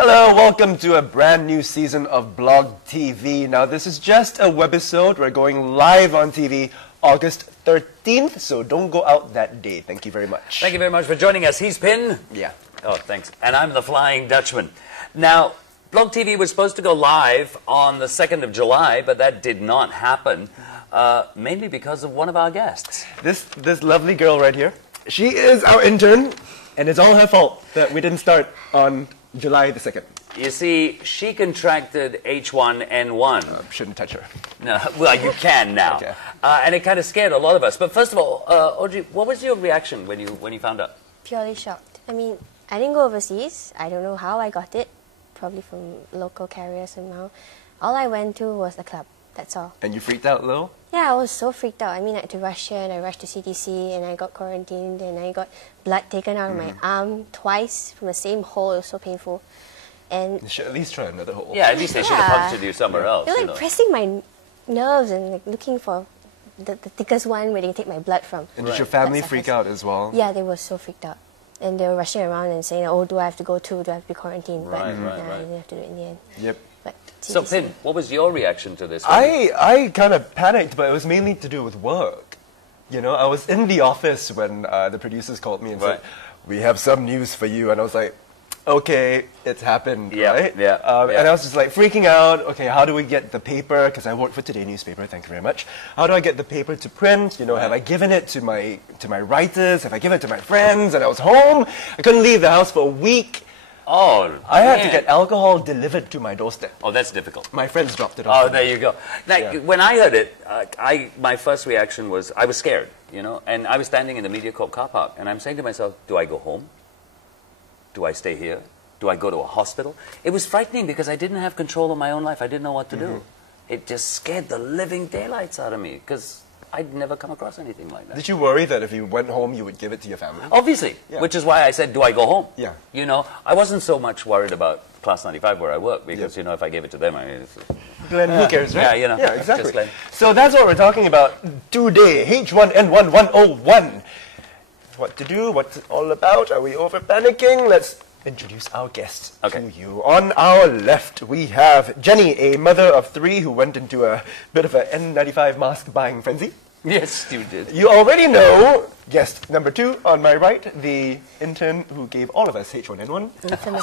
Hello, welcome to a brand new season of Blog TV. Now, this is just a webisode. We're going live on TV August 13th, so don't go out that day. Thank you very much. Thank you very much for joining us. He's Phin. Yeah. Oh, thanks. And I'm the Flying Dutchman. Now, Blog TV was supposed to go live on the 2nd of July, but that did not happen, mainly because of one of our guests. This lovely girl right here, she is our intern, and it's all her fault that we didn't start on July the 2nd. You see, she contracted H1N1. Shouldn't touch her. No, well, you can now. Okay. And it kind of scared a lot of us. But first of all, Audrey, what was your reaction when you found out? Purely shocked. I mean, I didn't go overseas. I don't know how I got it. Probably from local carriers somehow. All I went to was the club. That's all. And you freaked out a little? Yeah, I was so freaked out. I mean, I had to rush here, and I rushed to CTC, and I got quarantined, and I got blood taken out of my arm twice from the same hole. It was so painful. And You should at least try another hole. Yeah, at least they should have punctured you somewhere else. they were like pressing my nerves and like looking for the thickest one where they can take my blood from. And did your family freak out as well? Yeah, they were so freaked out. And they were rushing around and saying, oh, do I have to go too? Do I have to be quarantined? Right, but right, nah, right. I didn't have to do it in the end. Yep. But So, CTC. Phin, what was your reaction to this? I kind of panicked, but it was mainly to do with work. You know, I was in the office when the producers called me and Right. said, we have some news for you. And I was like, okay, it's happened, Yeah, right? yeah, yeah. And I was just like freaking out. Okay, how do we get the paper? Because I work for Today newspaper, thank you very much. How do I get the paper to print? You know, have I given it to my writers? Have I given it to my friends? And I was home. I couldn't leave the house for a week. Oh, I had to man. get alcohol delivered to my doorstep. Oh, that's difficult. My friends dropped it off. Oh, there you go. Now, Yeah. when I heard it, my first reaction was I was scared, you know, and I was standing in the MediaCorp car park, and I'm saying to myself, do I go home? Do I stay here? Do I go to a hospital? It was frightening because I didn't have control of my own life. I didn't know what to do. It just scared the living daylights out of me because I'd never come across anything like that. Did you worry that if you went home, you would give it to your family? Obviously, Yeah. which is why I said, do I go home? Yeah. You know, I wasn't so much worried about Class 95 where I work because, Yep. you know, if I gave it to them, Glenn, who cares, right? Yeah, you know, Yeah, just exactly. Glenn. So that's what we're talking about today. H1N1 101. What to do? What's it all about? Are we over panicking? Let's introduce our guests Okay. to you. On our left, we have Jenny, a mother of 3 who went into a bit of an N95 mask buying frenzy. Yes, you did. You already know guest number 2 on my right, the intern who gave all of us H1N1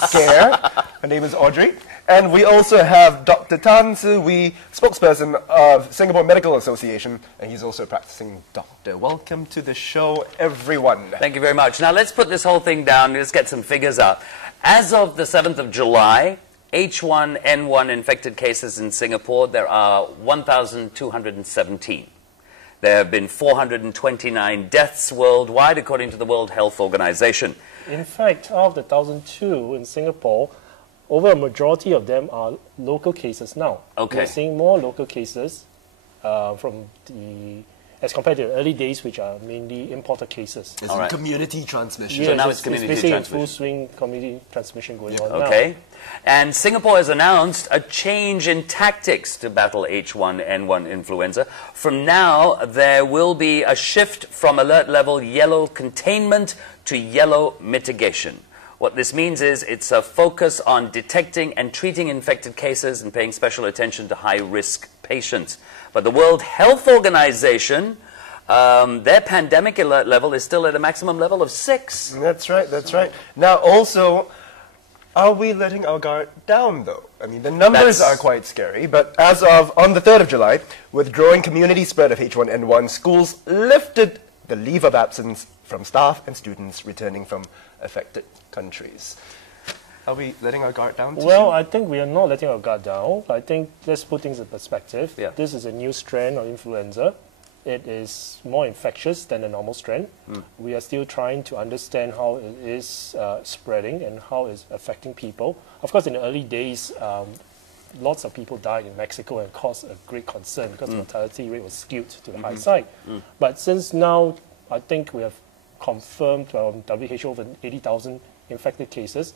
scare. Her name is Audrey. And we also have Dr. Tan Tzu Wee, spokesperson of Singapore Medical Association, and he's also a practicing doctor. Welcome to the show, everyone. Thank you very much. Now, let's put this whole thing down. Let's get some figures out. As of the 7th of July, H1N1 infected cases in Singapore, there are 1,217. There have been 429 deaths worldwide, according to the World Health Organization. In fact, out of the 1,002 in Singapore, over a majority of them are local cases now. Okay. We're seeing more local cases as compared to the early days, which are mainly imported cases. It's All right. community transmission. Yes, now it's community basically transmission. in full swing community transmission going on Okay. And Singapore has announced a change in tactics to battle H1N1 influenza. From now, there will be a shift from alert level yellow containment to yellow mitigation. What this means is it's a focus on detecting and treating infected cases and paying special attention to high-risk patients. But the World Health Organization, their pandemic alert level is still at a maximum level of 6. That's right, that's right. Now, also, are we letting our guard down, though? I mean, the numbers are quite scary, but as of on the 3rd of July, with growing community spread of H1N1, schools lifted the leave of absence from staff and students returning from affected countries. Are we letting our guard down? too Well, soon? I think we are not letting our guard down. I think let's put things in perspective. Yeah. This is a new strain of influenza. It is more infectious than the normal strain. We are still trying to understand how it is spreading and how it's affecting people. Of course, in the early days, lots of people died in Mexico and caused a great concern because the mortality rate was skewed to the high side. But since now, I think we have confirmed from WHO over 80,000 infected cases,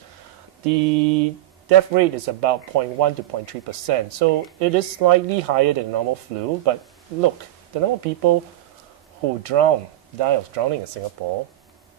the death rate is about 0.1 to 0.3%. So it is slightly higher than normal flu. But look, the number of people who die of drowning in Singapore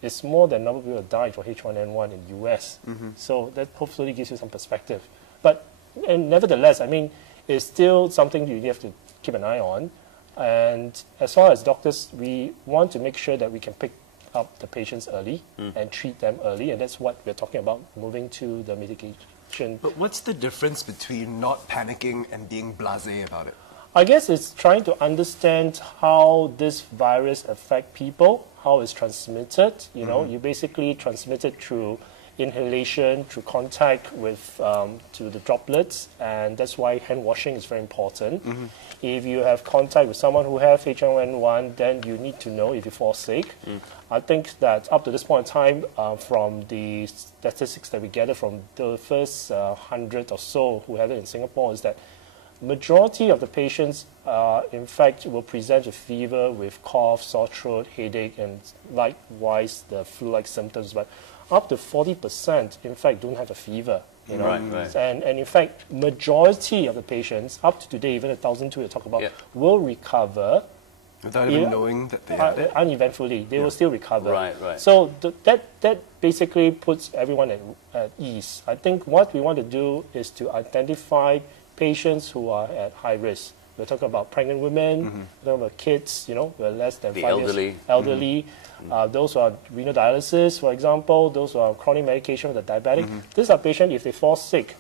it's more than number of people that died for H1N1 in the US. So that hopefully gives you some perspective. But and nevertheless, I mean, it's still something you have to keep an eye on. And as far as doctors, we want to make sure that we can pick up the patients early and treat them early. And that's what we're talking about, moving to the mitigation. But what's the difference between not panicking and being blasé about it? I guess it's trying to understand how this virus affects people, how it's transmitted. You know, you basically transmit it through inhalation, through contact with to the droplets, and that's why hand washing is very important. If you have contact with someone who has H1N1, then you need to know if you fall sick. I think that up to this point in time, from the statistics that we gather from the first 100 or so who have it in Singapore, is that majority of the patients, in fact, will present with fever, with cough, sore throat, headache, and likewise the flu-like symptoms. But up to 40%, in fact, don't have a fever. You know? Right. And in fact, majority of the patients, up to today, even 1,002 we talk about, will recover. Without even knowing that they had it? Uneventfully. They will still recover. Right. So that basically puts everyone at ease. I think what we want to do is to identify patients who are at high risk. We're talking about pregnant women, we're talking about kids, you know, who are less than 5 years. Elderly. Those who are renal dialysis, for example, those who are chronic medication, the diabetic. These are patients, if they fall sick,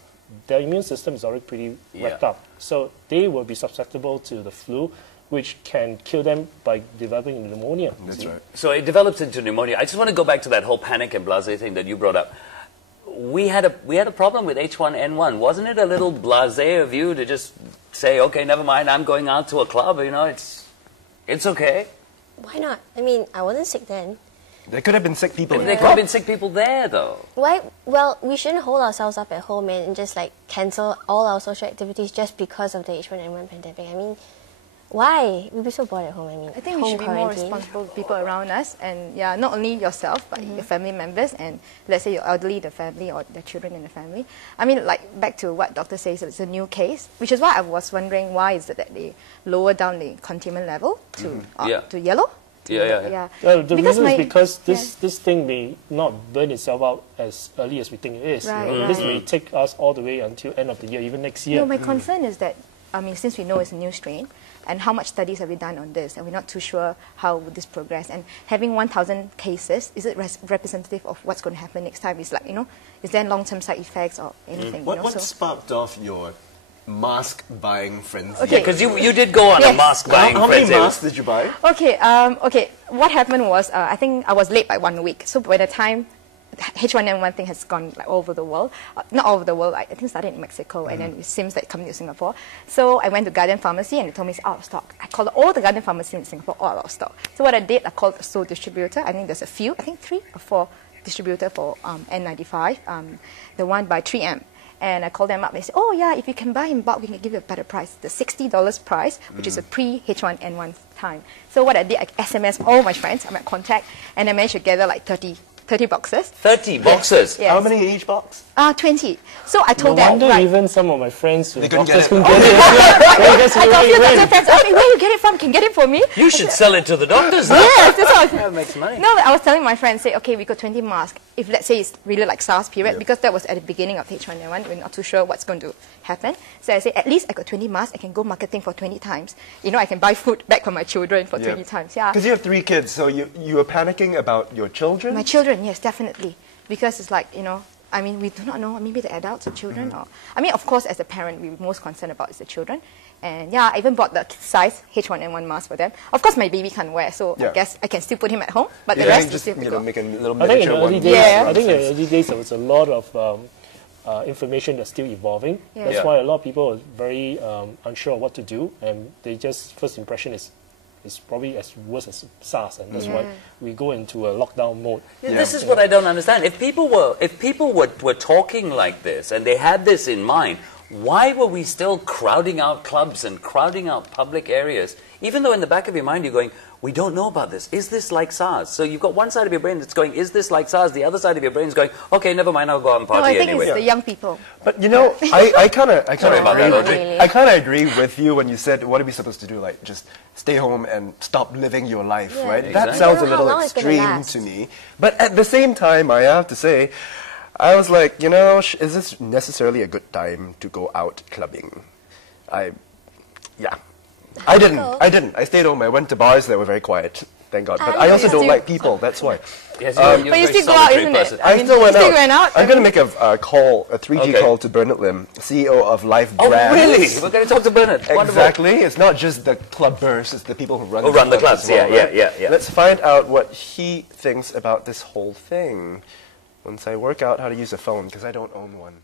their immune system is already pretty wrecked up. So they will be susceptible to the flu, which can kill them by developing pneumonia. That's right. So it develops into pneumonia. I just want to go back to that whole panic and blasé thing that you brought up. We had a problem with H1N1. Wasn't it a little blasé of you to just say, okay, never mind, I'm going out to a club, you know, it's okay? Why not? I mean, I wasn't sick then. There could have been sick people. There could have been sick people there, though. Why? Well, we shouldn't hold ourselves up at home and just like cancel all our social activities just because of the H1N1 pandemic. I mean, why? We'd be so bored at home. I mean, I think we should be more responsible with people around us, and yeah, not only yourself, but your family members, and let's say your elderly, the family, or the children in the family. I mean, like back to what doctor says, it's a new case, which is why I was wondering why is it that they lower down the containment level to yellow. The reason is because this thing may not burn itself out as early as we think it is. Right, you know? This may take us all the way until end of the year, even next year. No, my concern is that, I mean, since we know it's a new strain, and how much studies have we done on this, and we're not too sure how would this progress. And having 1,000 cases, is it representative of what's going to happen next time? It's like, you know, is there long-term side effects or anything? What sparked off your mask buying frenzy? Okay. Because you did go on a mask buying How many frenzy. masks did you buy? Okay, okay. What happened was, I think I was late by 1 week. So by the time H1N1 thing has gone like all over the world, not all over the world, I think it started in Mexico, and then it seems like coming to Singapore. So I went to Guardian Pharmacy, and they told me it's out of stock. I called all the Guardian Pharmacy in Singapore, all out of stock. So what I did, I called a sole distributor. I think there's a few, I think 3 or 4 distributor for N95, the one by 3M. And I called them up, they said, oh yeah, if you can buy in bulk, we can give you a better price. The $60 price, which is a pre-H1N1 time. So what I did, I SMS all my friends, I'm at contact, and I managed to gather like 30 boxes. 30 boxes? Yes. How many each box? 20. So I told no them, wonder right. even some of my friends who They couldn't doctors get it. couldn't get it. I told you doctor friends, oh, where you get it from? Can you get it for me? You should sell it to the doctors. Yes, that's what I was That makes money. No, I was telling my friends, say, okay, we got 20 masks. If let's say it's really like SARS period, because that was at the beginning of H1N1, we're not too sure what's going to happen. So I say, at least I got 20 masks, I can go marketing for 20 times. You know, I can buy food back for my children for 20 times. Yeah. Because you have 3 kids, so you were panicking about your children? My children, yes, definitely. Because it's like, you know, I mean, we do not know, maybe the adults or children. Or, I mean, of course, as a parent, we're most concerned about is the children. And yeah, I even bought the size H1N1 mask for them. Of course, my baby can't wear, so I guess I can still put him at home. But the rest is still you know, make a little I think in miniature the early one. days, Yeah. I think in the early days there was a lot of information that's still evolving. Yeah. That's why a lot of people are very unsure of what to do, and they just first impression is probably as worse as SARS, and that's why we go into a lockdown mode. This is what I don't understand. If people were talking like this and they had this in mind, why were we still crowding out clubs and crowding out public areas? Even though in the back of your mind you're going, we don't know about this. Is this like SARS? So you've got one side of your brain that's going, is this like SARS? The other side of your brain is going, okay, never mind, I'll go out and party No, I think anyway. it's the young people. But you know, I kind of about that, Audrey. Really. I kind of agree with you when you said, what are we supposed to do? Like, just stay home and stop living your life, Yeah. right? Exactly. That sounds a You don't know little how long it's gonna extreme last. to me. But at the same time, I have to say, I was like, you know, is this necessarily a good time to go out clubbing? Yeah. I didn't. I stayed home. I went to bars that were very quiet, thank God. But I also don't like people, that's why. Yes, But you're a you very still go out, solitary isn't person. it? I mean, still went you out. still went out? I'm going to make a call, a 3G Okay. call to Bernard Lim, CEO of Life Oh, Brands. really? We're going to talk to Bernard. Wonderful. Exactly. It's not just the clubbers, it's the people who run, Who run the clubs, as well, yeah, right? yeah. Let's find out what he thinks about this whole thing once I work out how to use a phone, because I don't own one.